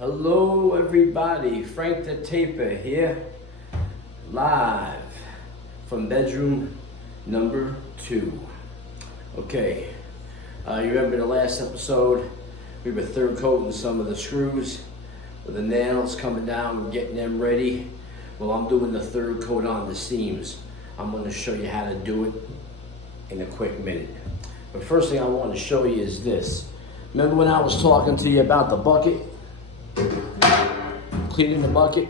Hello everybody, Frank the Taper here, live from bedroom number 2. Okay, you remember the last episode, we were third coating some of the screws with the nails coming down, we're getting them ready. Well, I'm doing the third coat on the seams. I'm going to show you how to do it in a quick minute. But first thing I want to show you is this. Remember when I was talking to you about the bucket? Cleaning the bucket.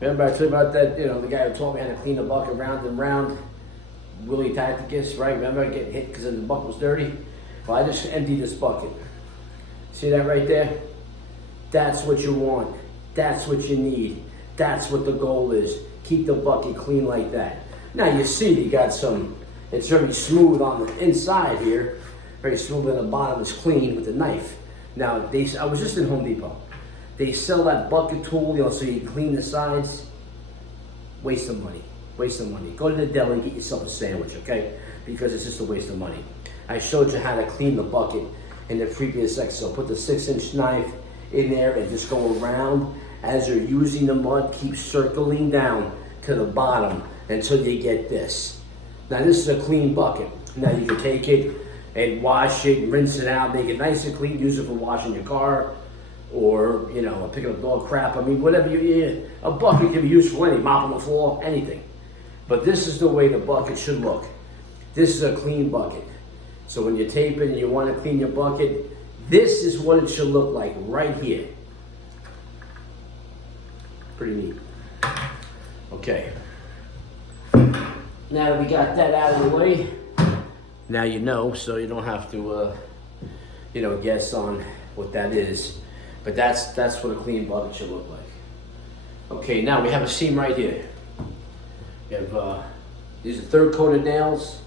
Remember I told you about that, the guy who taught me how to clean the bucket round and round, Willie Tacticus, right? Remember getting hit because the bucket was dirty? Well, I just emptied this bucket. See that right there? That's what you want. That's what you need. That's what the goal is. Keep the bucket clean like that. Now you see you got it's very smooth on the inside here. Very smooth on the bottom is clean with the knife. Now, I was just in Home Depot. They sell that bucket tool, so you clean the sides. Waste of money. Waste of money. Go to the deli and get yourself a sandwich, okay? Because it's just a waste of money. I showed you how to clean the bucket in the previous episode. Put the 6-inch knife in there and just go around. As you're using the mud, keep circling down to the bottom until you get this. Now, this is a clean bucket. Now, you can take it and wash it, and rinse it out, make it nice and clean, use it for washing your car, or, picking up dog crap. I mean, whatever a bucket can be used for anything, mopping the floor, anything. But this is the way the bucket should look. This is a clean bucket. So when you tape it and you want to clean your bucket, this is what it should look like right here. Pretty neat. Okay. Now that we got that out of the way, now you know, so you don't have to, guess on what that is. But that's what a clean bucket should look like. Okay, now we have a seam right here. We have these are third coated nails,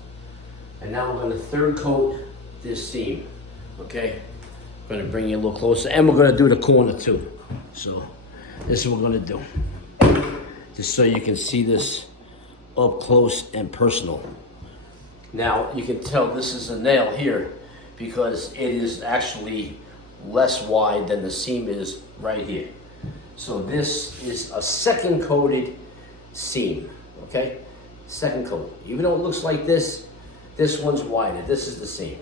and now we're going to third coat this seam. Okay, I'm going to bring you a little closer, and we're going to do the corner too. So this is what we're going to do, just so you can see this up close and personal. Now, you can tell this is a nail here because it is actually less wide than the seam is right here. So this is a second coated seam, okay? Second coat. Even though it looks like this one's wider. This is the seam.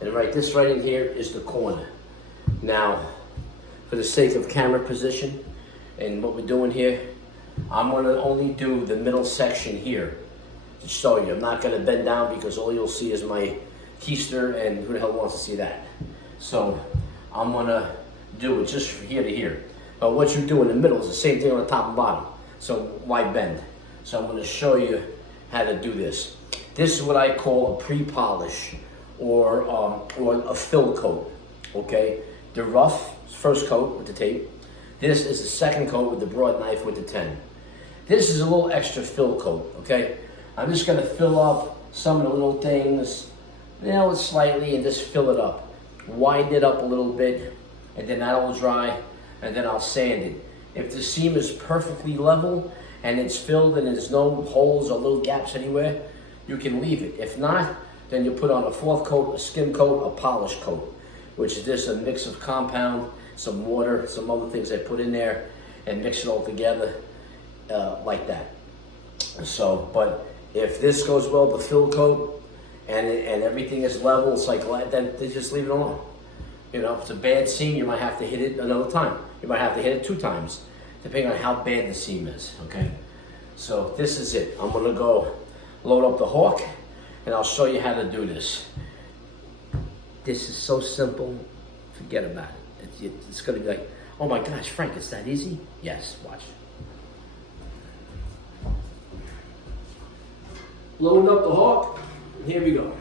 And this right in here is the corner. Now, for the sake of camera position and what we're doing here, I'm gonna only do the middle section here to show you. I'm not going to bend down because all you'll see is my keister, and who the hell wants to see that? So I'm going to do it just from here to here. But what you do in the middle is the same thing on the top and bottom. So why bend? So I'm going to show you how to do this. This is what I call a pre-polish or a fill coat. Okay, the rough first coat with the tape. This is the second coat with the broad knife with the 10. This is a little extra fill coat. Okay. I'm just going to fill up some of the little things, slightly, and just fill it up. Widen it up a little bit, and then that'll dry, and then I'll sand it. If the seam is perfectly level, and it's filled, and there's no holes or little gaps anywhere, you can leave it. If not, then you put on a fourth coat, a skim coat, a polish coat, which is just a mix of compound, some water, some other things I put in there, and mix it all together like that. So, but if this goes well, the fill coat, and everything is level, it's like, then just leave it alone. If it's a bad seam, you might have to hit it another time. You might have to hit it 2 times, depending on how bad the seam is, okay? So this is it. I'm gonna go load up the hawk, and I'll show you how to do this. This is so simple, forget about it. It's gonna be like, oh my gosh, Frank, it's that easy? Yes, watch. Load up the hawk, here we go.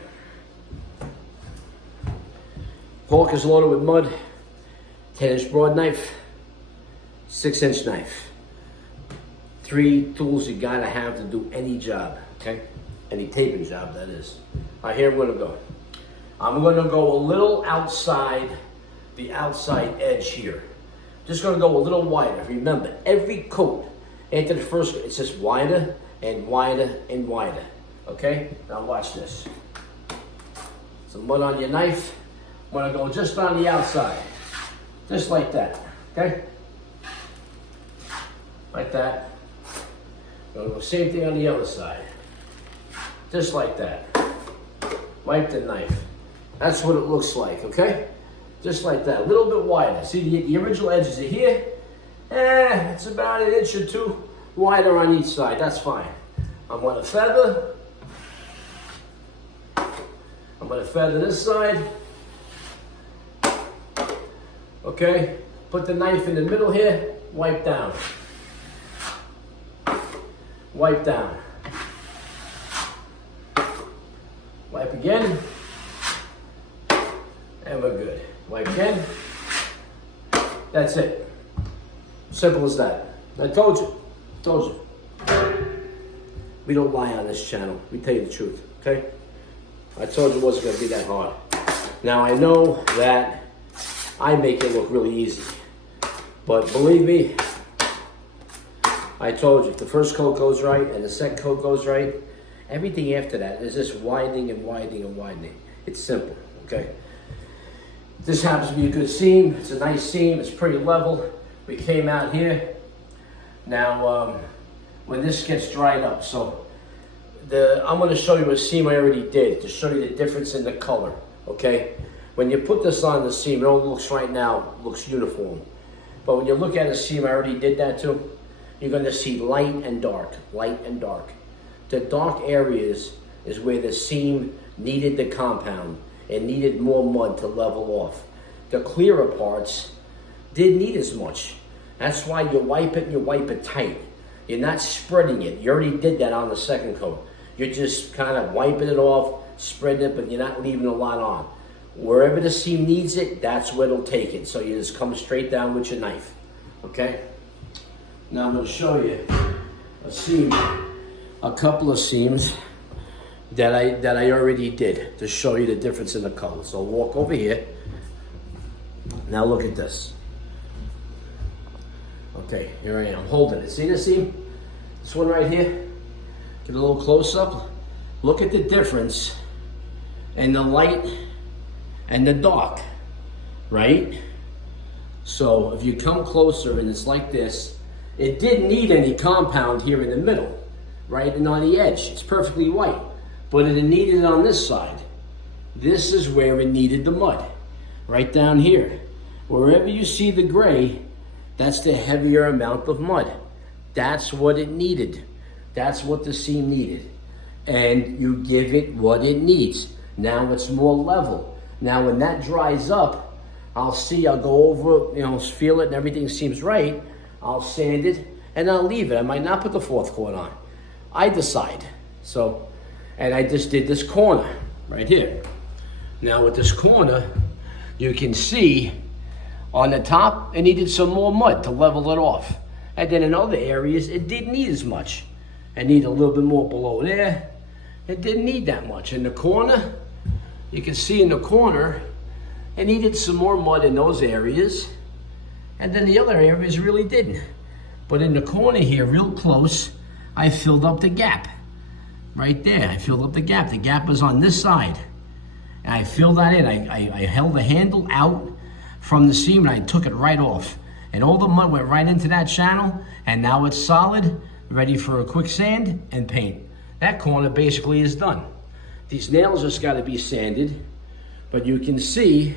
Hawk is loaded with mud, 10-inch broad knife, 6-inch knife. 3 tools you gotta have to do any job, okay? Any taping job, that is. All right, here I'm gonna go. I'm gonna go a little outside the outside edge here. Just gonna go a little wider. Remember, every coat after the first, it's just wider and wider and wider. Okay, now watch this. Some mud on your knife. I'm gonna go just on the outside. Just like that, okay? Like that. Same thing on the other side. Just like that. Wipe the knife. That's what it looks like, okay? Just like that, a little bit wider. See, the original edges are here. It's about an inch or two wider on each side. That's fine. I'm gonna feather. I'm gonna feather this side. Okay, put the knife in the middle here, wipe down. Wipe down. Wipe again. And we're good. Wipe again. That's it. Simple as that. I told you. Told you. We don't lie on this channel. We tell you the truth, okay? I told you it wasn't going to be that hard. Now, I know that I make it look really easy. But believe me, I told you, if the first coat goes right and the second coat goes right, everything after that is just widening and widening and widening. It's simple, okay? This happens to be a good seam. It's a nice seam. It's pretty level. We came out here. Now, when this gets dried up, so I'm going to show you a seam I already did to show you the difference in the color, okay? When you put this on the seam, it all looks right now, looks uniform. But when you look at a seam, I already did that too, you're going to see light and dark, light and dark. The dark areas is where the seam needed the compound. It needed more mud to level off. The clearer parts didn't need as much. That's why you wipe it and you wipe it tight. You're not spreading it. You already did that on the second coat. You're just kind of wiping it off, spreading it, but you're not leaving a lot on. Wherever the seam needs it, that's where it'll take it. So you just come straight down with your knife, okay? Now I'm going to show you a seam, a couple of seams that I already did to show you the difference in the color. So I'll walk over here. Now look at this. Okay, here I am holding it. See the seam? This one right here? Get a little close up. Look at the difference in the light and the dark, right? So if you come closer and it's like this, it didn't need any compound here in the middle, right? And on the edge, it's perfectly white. But it needed it on this side. This is where it needed the mud, right down here. Wherever you see the gray, that's the heavier amount of mud. That's what it needed. That's what the seam needed. And you give it what it needs. Now it's more level. Now when that dries up, I'll go over, feel it and everything seems right. I'll sand it and I'll leave it. I might not put the fourth coat on. I decide. So, and I just did this corner right here. Now with this corner, you can see on the top, it needed some more mud to level it off. And then in other areas, it didn't need as much. It needed a little bit more below there. It didn't need that much. In the corner, you can see in the corner, it needed some more mud in those areas. And then the other areas really didn't. But in the corner here, real close, I filled up the gap. Right there, I filled up the gap. The gap was on this side. And I filled that in. I held the handle out from the seam and I took it right off. And all the mud went right into that channel, and now it's solid, ready for a quick sand and paint. That corner basically is done. These nails just got to be sanded, but you can see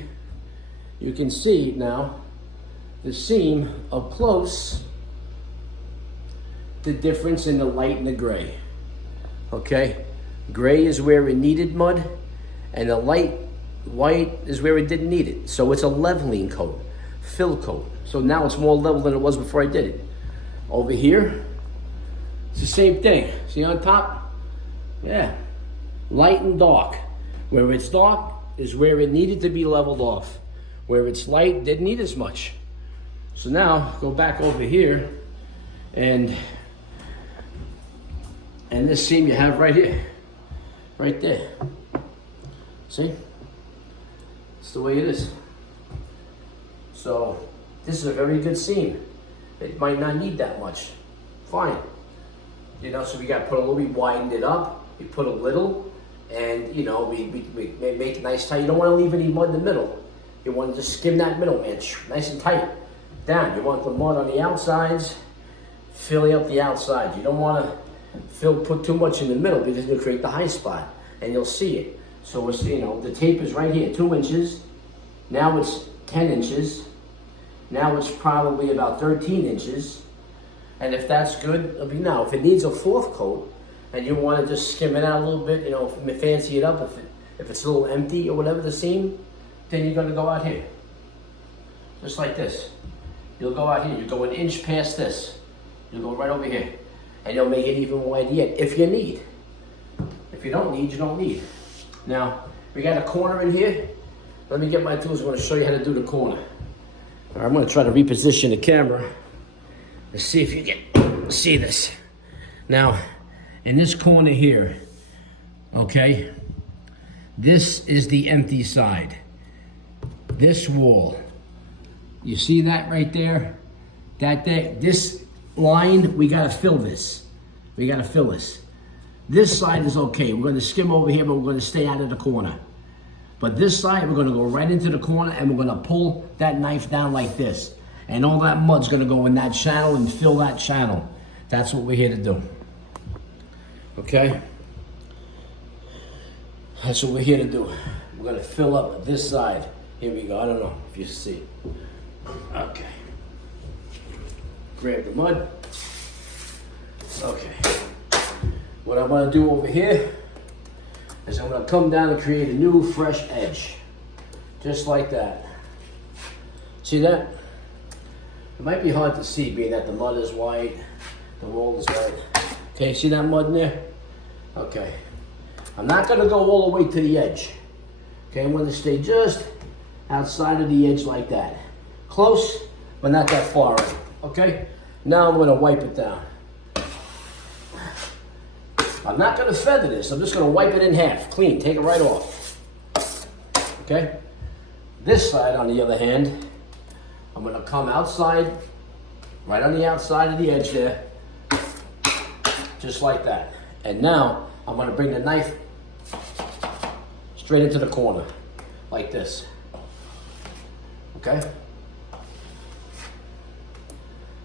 now the seam up close, the difference in the light and the gray. Okay, gray is where it needed mud, and the light white is where it didn't need it. So it's a leveling coat, fill coat. So now it's more level than it was before I did it. Over here, it's the same thing. See on top? Yeah, light and dark. Where it's dark is where it needed to be leveled off. Where it's light, didn't need as much. So now, go back over here, and this seam you have right here, right there. See? It's the way it is. So, this is a very good seam. It might not need that much. Fine. So we widened it up, we put a little, and we make it nice tight. You don't want to leave any mud in the middle. You want to just skim that middle, man, nice and tight down. You want the mud on the outsides, filling up the outsides. You don't want to put too much in the middle because it'll create the high spot, and you'll see it. So we're seeing, the tape is right here, 2 inches. Now it's 10 inches. Now it's probably about 13 inches. And if that's good, it'll be now. If it needs a 4th coat, and you want to just skim it out a little bit, fancy it up, if it's a little empty or whatever, the seam, then you're going to go out here. Just like this. You'll go out here. You go 1 inch past this. You'll go right over here. And you'll make it even wider yet, if you need. If you don't need, you don't need. Now, we got a corner in here. Let me get my tools. I'm going to show you how to do the corner. All right, I'm going to try to reposition the camera to see if you can see this. Now, in this corner here, okay, this is the empty side. This wall, you see that right there? This line, we gotta fill this. We gotta fill this. This side is okay. We're gonna skim over here, but we're gonna stay out of the corner. But this side, we're gonna go right into the corner and we're gonna pull that knife down like this. And all that mud's gonna go in that channel and fill that channel. That's what we're here to do. Okay? That's what we're here to do. We're gonna fill up this side. Here we go. I don't know if you see. Okay. Grab the mud. Okay. What I'm gonna do over here is I'm gonna come down and create a new fresh edge. Just like that. See that? It might be hard to see being that the mud is white, the wall is white. Okay, see that mud in there? Okay. I'm not gonna go all the way to the edge. Okay, I'm gonna stay just outside of the edge like that. Close, but not that far in. Okay? Now I'm gonna wipe it down. I'm not gonna feather this. I'm just gonna wipe it in half. Clean, take it right off. Okay? This side, on the other hand, I'm gonna come outside, right on the outside of the edge there, just like that. And now, I'm gonna bring the knife straight into the corner, like this. Okay?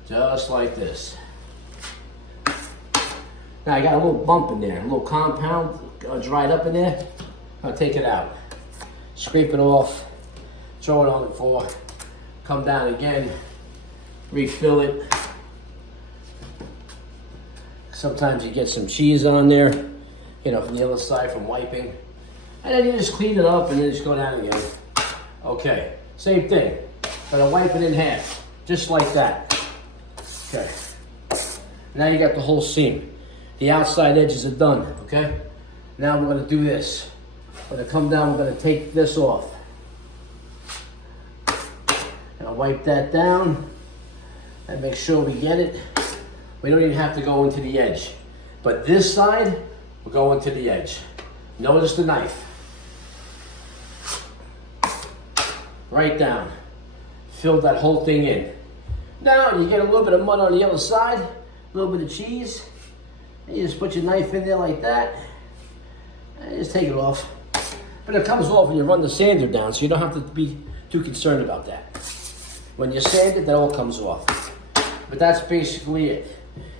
Just like this. Now I got a little bump in there, a little compound dried up in there. I'll take it out. Scrape it off, throw it on the floor, come down again, refill it. Sometimes you get some cheese on there, from the other side from wiping. And then you just clean it up and then just go down again. Okay, same thing. Gonna wipe it in half, just like that. Okay. Now you got the whole seam. The outside edges are done, okay? Now we're gonna do this. We're gonna come down, we're gonna take this off. Gonna wipe that down and make sure we get it. We don't even have to go into the edge. But this side, we're going to the edge. Notice the knife. Right down. Fill that whole thing in. Now you get a little bit of mud on the other side, a little bit of cheese, and you just put your knife in there like that, and just take it off. But it comes off when you run the sander down, so you don't have to be too concerned about that. When you sand it, that all comes off. But that's basically it.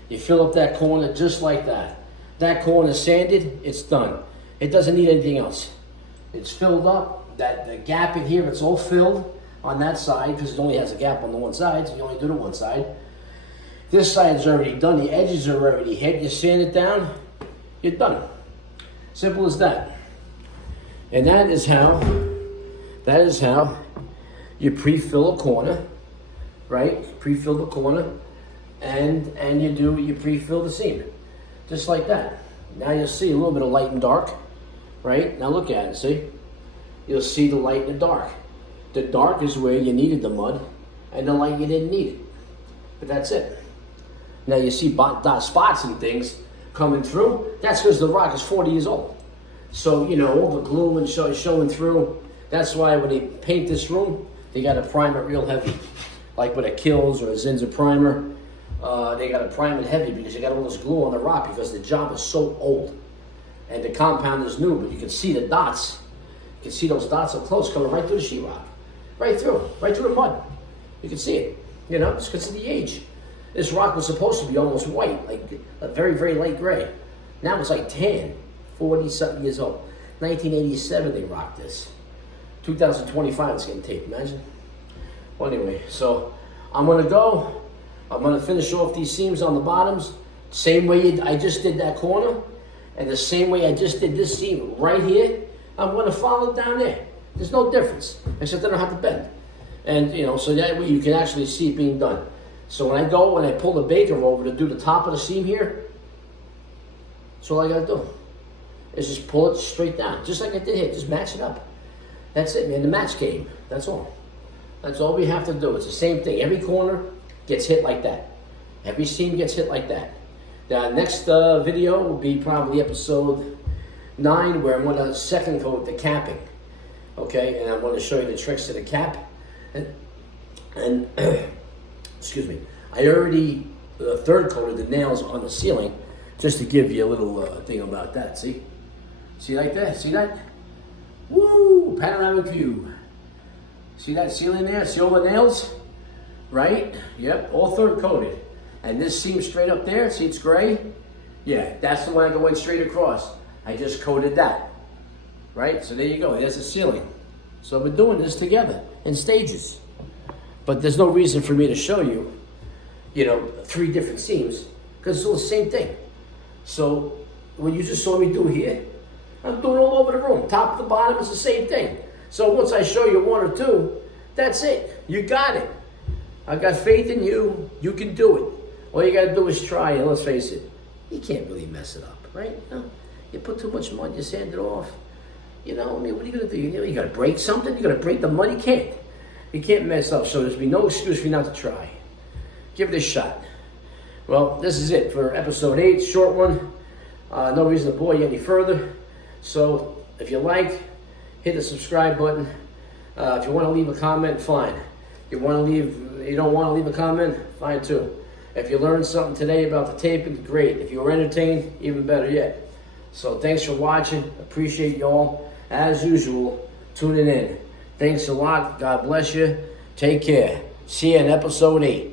You fill up that corner just like that. That corner is sanded, it's done. It doesn't need anything else. It's filled up. The gap in here, it's all filled on that side because it only has a gap on the one side, so you only do the one side. This side's already done. The edges are already hit. You sand it down, you're done. Simple as that. And that is how you pre-fill a corner, right? Pre-fill the corner, and you pre-fill the seam, just like that. Now you'll see a little bit of light and dark, right? Now look at it, see? You'll see the light and the dark. The dark is where you needed the mud, and the light you didn't need it. But that's it. Now you see spots and things coming through. That's because the rock is 40 years old. So, all the glue and showing through. That's why when they paint this room, they got to prime it real heavy. Like with a Kills or a Zinza primer, they got to prime it heavy because you got all this glue on the rock because the job is so old. And the compound is new, but you can see the dots. You can see those dots up close coming right through the sheetrock. right through the mud. You can see it, you know, just because of the age. This rock was supposed to be almost white, like a very, very light gray. Now it's like tan, 40-something years old. 1987 they rocked this. 2025 it's getting taped, imagine. Well, anyway, so I'm gonna finish off these seams on the bottoms, same way I just did that corner, and the same way I just did this seam right here, I'm gonna follow down there. There's no difference, except I don't have to bend. And, you know, so that way you can actually see it being done. So when I pull the baker over to do the top of the seam here, that's all I gotta do. Is just pull it straight down, just like I did here, just match it up. That's it, man, the match game, that's all. That's all we have to do. It's the same thing. Every corner gets hit like that. Every seam gets hit like that. The next video will be probably episode 9, where I'm gonna second coat the capping. Okay, and I'm gonna show you the tricks to the cap. And excuse me, I already third coated the nails on the ceiling, just to give you a little thing about that. See like that? See that? Woo! Panoramic view. See that ceiling there? See all the nails? Right? Yep, all third coated. And this seam straight up there, see it's gray? Yeah, that's the one I went straight across. I just coated that. Right? So there you go, there's the ceiling. So we're doing this together in stages. But there's no reason for me to show you, you know, 3 different seams, because it's all the same thing. So what you just saw me do here, I'm doing all over the room. Top to the bottom is the same thing. So once I show you 1 or 2, that's it. You got it. I got faith in you. You can do it. All you got to do is try, and let's face it, you can't really mess it up, right? You know, you put too much mud, you sand it off. You know, I mean, what are you going to do? You got to break something? You got to break the mud? You can't. You can't mess up, so there's be no excuse for you not to try. Give it a shot. Well, this is it for episode 8, short one. No reason to bore you any further. So if you like, hit the subscribe button. If you want to leave a comment, fine. You don't want to leave a comment, fine too. If you learned something today about the taping, great. If you were entertained, even better yet. So thanks for watching. Appreciate y'all. As usual, tuning in. Thanks a lot. God bless you. Take care. See you in episode 8.